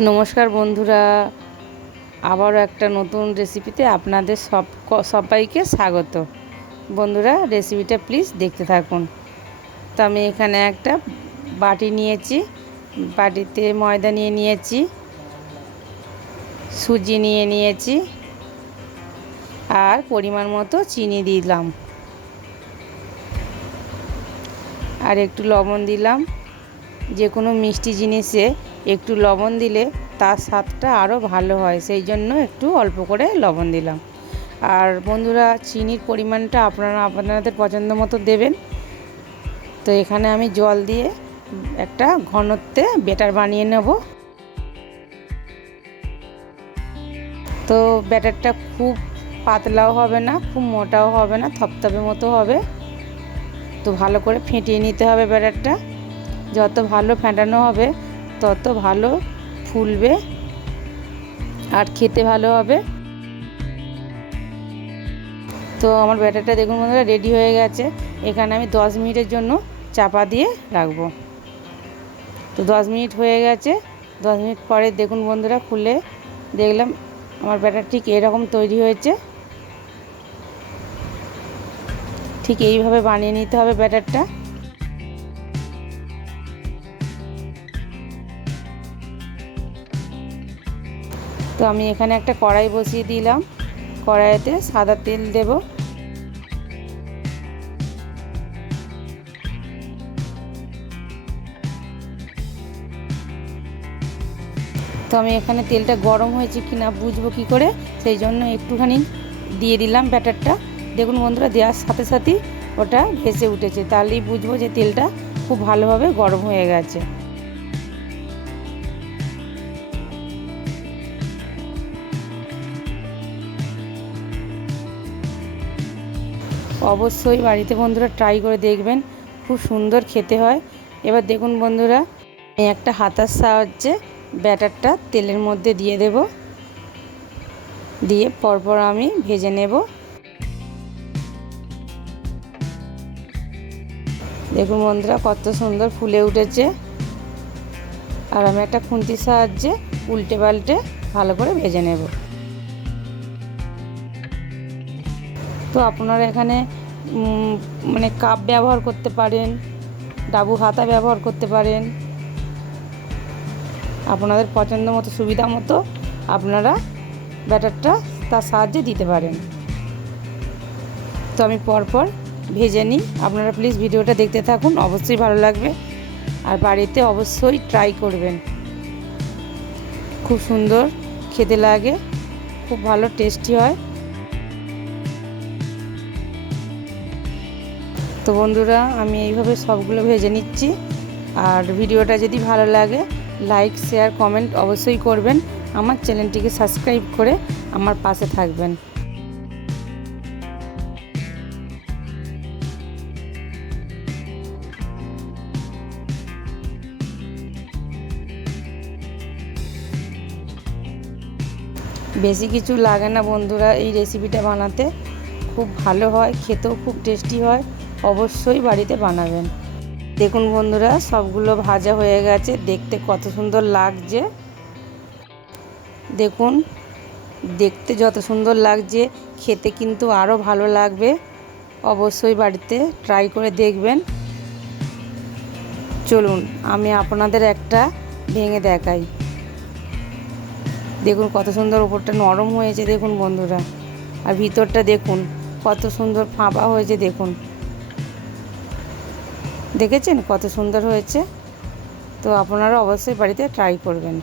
নমস্কার বন্ধুরা, আবারও একটা নতুন রেসিপিতে আপনাদের সব সবাইকে স্বাগত। বন্ধুরা রেসিপিটা প্লিজ দেখতে থাকুন। তো আমি এখানে একটা বাটি নিয়েছি, বাটিতে ময়দা নিয়ে নিয়েছি, সুজি নিয়ে নিয়েছি, আর পরিমাণ মতো চিনি দিলাম। আর একটু লবণ দিলাম, যে কোনো মিষ্টি জিনিসে একটু লবণ দিলে তার স্বাদটা আরও ভালো হয়, সেই জন্য একটু অল্প করে লবণ দিলাম। আর বন্ধুরা, চিনির পরিমাণটা আপনারা, আপনাদের পছন্দ মতো দেবেন। তো এখানে আমি জল দিয়ে একটা ঘনত্বে বেটার বানিয়ে নেব। তো ব্যাটারটা খুব পাতলাও হবে না, খুব মোটাও হবে না, থপথপে মতো হবে। তো ভালো করে ফেটিয়ে নিতে হবে ব্যাটারটা। যত ভালো ফেটানো হবে তত ভালো ফুলবে আর খেতে ভালো হবে। তো আমার ব্যাটারটা দেখুন বন্ধুরা, রেডি হয়ে গেছে। এখানে আমি দশ মিনিটের জন্য চাপা দিয়ে রাখব। তো দশ মিনিট হয়ে গেছে। দশ মিনিট পরে দেখুন বন্ধুরা, খুলে দেখলাম আমার ব্যাটার ঠিক এরকম তৈরি হয়েছে। ঠিক এইভাবে বানিয়ে নিতে হবে ব্যাটারটা। তো আমি এখানে একটা কড়াই বসিয়ে দিলাম। কড়াইতে সাদা তেল দেব। তো আমি এখানে তেলটা গরম হয়েছে কি না বুঝব কি করে? সেই জন্য একটুখানি দিয়ে দিলাম ব্যাটারটা। দেখুন বন্ধুরা, দেওয়ার সাথে সাথেই ওটা ভেসে উঠেছে। তাহলেই বুঝব যে তেলটা খুব ভালোভাবে গরম হয়ে গেছে। অবশ্যই বাড়িতে বন্ধুরা ট্রাই করে দেখবেন। খুব সুন্দর খেতে হয়। এবার দেখুন বন্ধুরা, আমি একটা হাতার সাহায্যে ব্যাটারটা তেলের মধ্যে দিয়ে দেব। দিয়ে পরপর আমি ভেজে নেব। দেখুন বন্ধুরা, কত সুন্দর ফুলে উঠেছে। আর আমি একটা খুন্তির সাহায্যে উল্টে পাল্টে ভালো করে ভেজে নেব। তো আপনারা এখানে মানে কাপ ব্যবহার করতে পারেন, ডাবু হাতা ব্যবহার করতে পারেন। আপনাদের পছন্দ মতো, সুবিধা মতো আপনারা ব্যাটারটা তার সাহায্যে দিতে পারেন। তো আমি পরপর ভেজে নিই। আপনারা প্লিজ ভিডিওটা দেখতে থাকুন, অবশ্যই ভালো লাগবে। আর বাড়িতে অবশ্যই ট্রাই করবেন। খুব সুন্দর, খেতে লাগে, খুব ভালো টেস্টি হয়। তো বন্ধুরা, আমি এইভাবে সবগুলো ভেজে নিচ্ছি। আর ভিডিওটা যদি ভালো লাগে লাইক শেয়ার কমেন্ট অবশ্যই করবেন। আমার চ্যানেলটিকে সাবস্ক্রাইব করে আমার পাশে থাকবেন। বেশি কিছু লাগে না বন্ধুরা, এই রেসিপিটা বানাতে। খুব ভালো হয়, খেতেও খুব টেস্টি হয়। অবশ্যই বাড়িতে বানাবেন। দেখুন বন্ধুরা, সবগুলো ভাজা হয়ে গেছে। দেখতে কত সুন্দর লাগছে। দেখুন, দেখতে যত সুন্দর লাগছে, খেতে কিন্তু আরও ভালো লাগবে। অবশ্যই বাড়িতে ট্রাই করে দেখবেন। চলুন, আমি আপনাদের একটা ভেঙে দেখাই। দেখুন কত সুন্দর ওপরটা নরম হয়েছে, দেখুন বন্ধুরা। আর ভিতরটা দেখুন, কত সুন্দর ফাঁপা হয়েছে, দেখুন। দেখেছেন কত সুন্দর হয়েছে? তো আপনারা অবশ্যই বাড়িতে ট্রাই করবেন।